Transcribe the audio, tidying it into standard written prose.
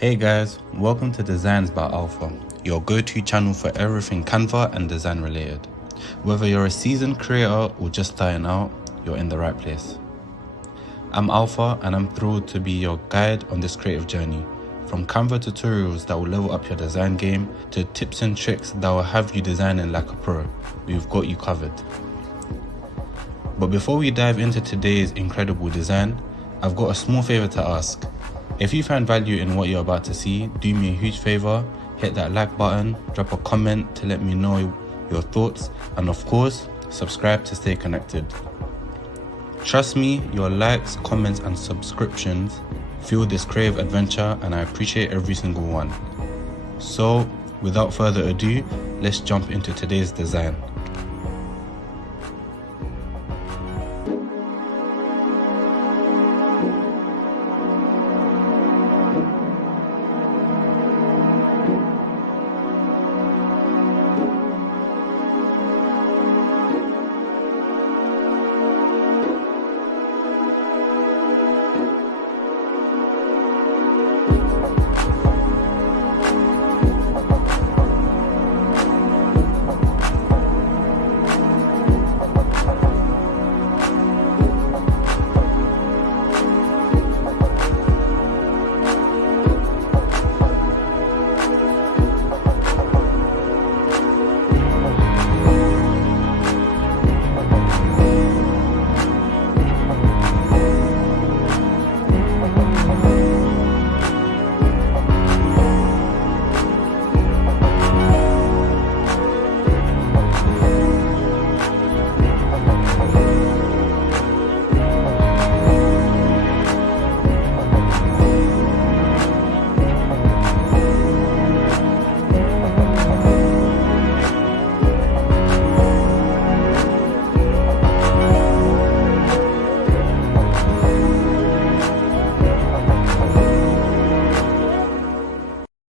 Hey guys, welcome to Designs by Alpha, your go-to channel for everything Canva and design related. Whether you're a seasoned creator or just starting out, you're in the right place. I'm Alpha and I'm thrilled to be your guide on this creative journey. From Canva tutorials that will level up your design game to tips and tricks that will have you designing like a pro, we've got you covered. But before we dive into today's incredible design, I've got a small favor to ask. If you find value in what you're about to see, do me a huge favor, hit that like button, drop a comment to let me know your thoughts, and of course, subscribe to stay connected. Trust me, your likes, comments, and subscriptions fuel this creative adventure, and I appreciate every single one. So, without further ado, let's jump into today's design.